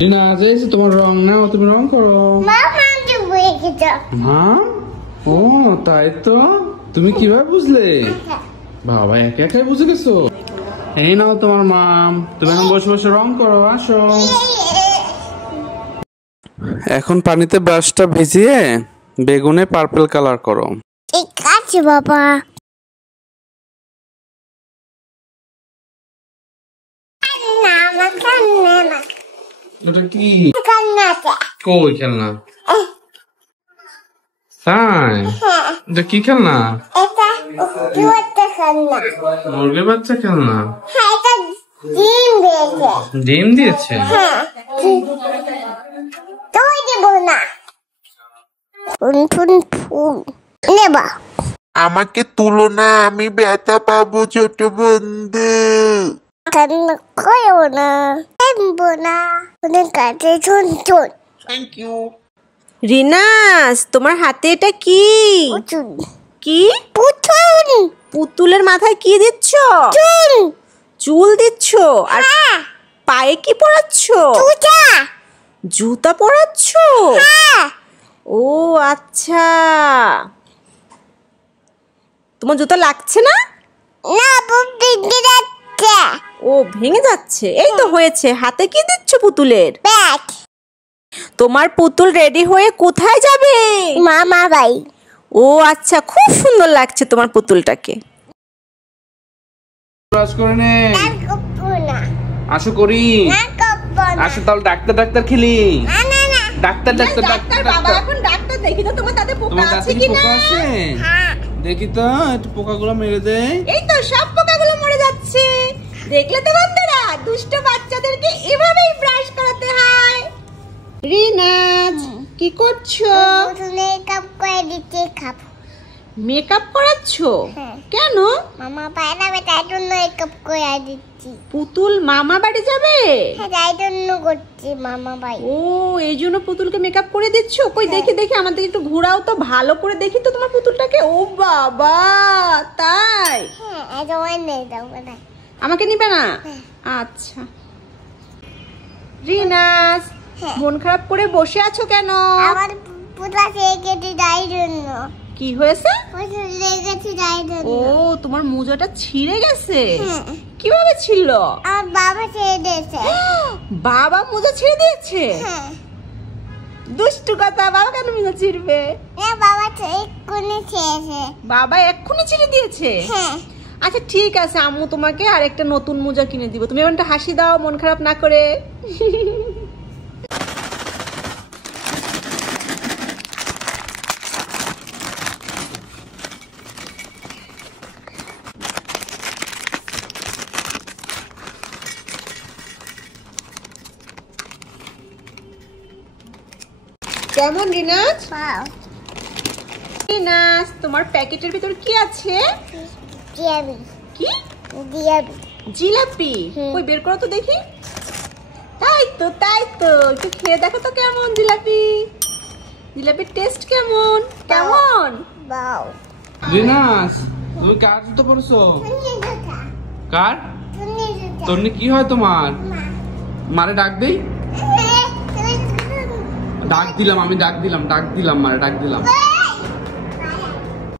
রিনা আজ তোমার রং নাও, তুমি রং করো। হ্যাঁ, ও তাই তো। তুমি কিভাবে বুঝলে? বাবা একা একাই বুঝে গেছো। এই নাও তোমার মাম, তুমি এখন বসে বসে রং করো। আসো, এখন পানিতে ব্রাশটা ভিজিয়ে বেগুনে পার্পল কালার করো। ঠিক আছে বাবা। ওটা কি? কই খেলনা? তাই? এটা কি খেলনা? মুরগির বাচ্চা খেলনা। ডিম দিয়েছে। আমাকে তুলো না, আমি ব্যথা পাবো ছোট বন্ধু। Thank you. রিনাস, তোমার হাতে এটা কি? কি? পুতুল। পুতুলের মাথায় কি দিচ্ছ? চুল দিচ্ছ। আর পায়ে কি পরাচ্ছ? জুতা পরাচ্ছ? ও আচ্ছা, তোমার জুতা লাগছে না? ও ভেঙে যাচ্ছে। এই তো হয়েছে। হাতে কি দিচ্ছ পুতুলের? তোমার পুতুল রেডি হয়ে কোথায় যাবে? মামা ভাই। ও আচ্ছা, খুব সুন্দর লাগছে তোমার পুতুলটাকে। ব্রাশ করে নে। আসো করি। আসো তাহলে ডাক্তার খেলি। ডাক্তার বাবা এখন ডাক্তার দেখি তো তোমার দাঁতে পোকা আছে কিনা। দেখি তো একটু পোকাগুলো মেরে দেয়। এই তো সব পোকাগুলো মরে যাচ্ছে। দেখলে তো বন্ধুরা, দুষ্ট বাচ্চাদেরকে এভাবেই ব্রাশ করাতে হয়। রিনাজ, কি করছো? মেকআপ করাচ্ছো? কেন? মামা বাইরে তাই জন্য মেকআপ করে দিচ্ছি। পুতুল মামা বাড়ি যাবে? তাই জন্য করছি মামা ভাই। ও এই জন্য পুতুলকে মেকআপ করে দিচ্ছ? কই দেখি দেখি, আমাদের একটু ঘোরাও তো, ভালো করে দেখি তো তোমার পুতুলটাকে। ও বাবা, তাই? আমাকে নিবে না? আচ্ছা। রিনাজ, মন খারাপ করে বসে আছো কেন? আমার পুতুল লেগেছে তাই জন্য। কি হয়েছে? পুতুল লেগেছে তাই জন্য। ও তোমার মোজাটা ছিঁড়ে গেছে? কিভাবে ছিল? আমার বাবা ছেড়ে দিয়েছে। বাবা মোজা ছিঁড়ে দিয়েছে? দুষ্টু কথা, বাবা কেন মোজা ছিঁড়বে? বাবা এক্ষুনি ছেড়েছে। বাবা এক্ষুনি ছিঁড়ে দিয়েছে? আচ্ছা ঠিক আছে, আম্মু তোমাকে আর একটা নতুন মোজা কিনে দিব। তুমি এমনটা হাসি দাও মন খারাপ না করে। কেমন রিনাজ? রিনাজ, তোমার প্যাকেটের ভিতর কি আছে? কি? জিলাপি। কই বের করো তো দেখি। তাই তো, একটু খেয়ে দেখো তো কেমন জিলাপি। জিলাপির টেস্ট কেমন? কেমন? রিনাস, তুমি কার জুতো পরছো? কার? তন্নি কি হয় তোমার? মারে ডাক দেই। ডাক দিলাম, মারে ডাক দিলাম।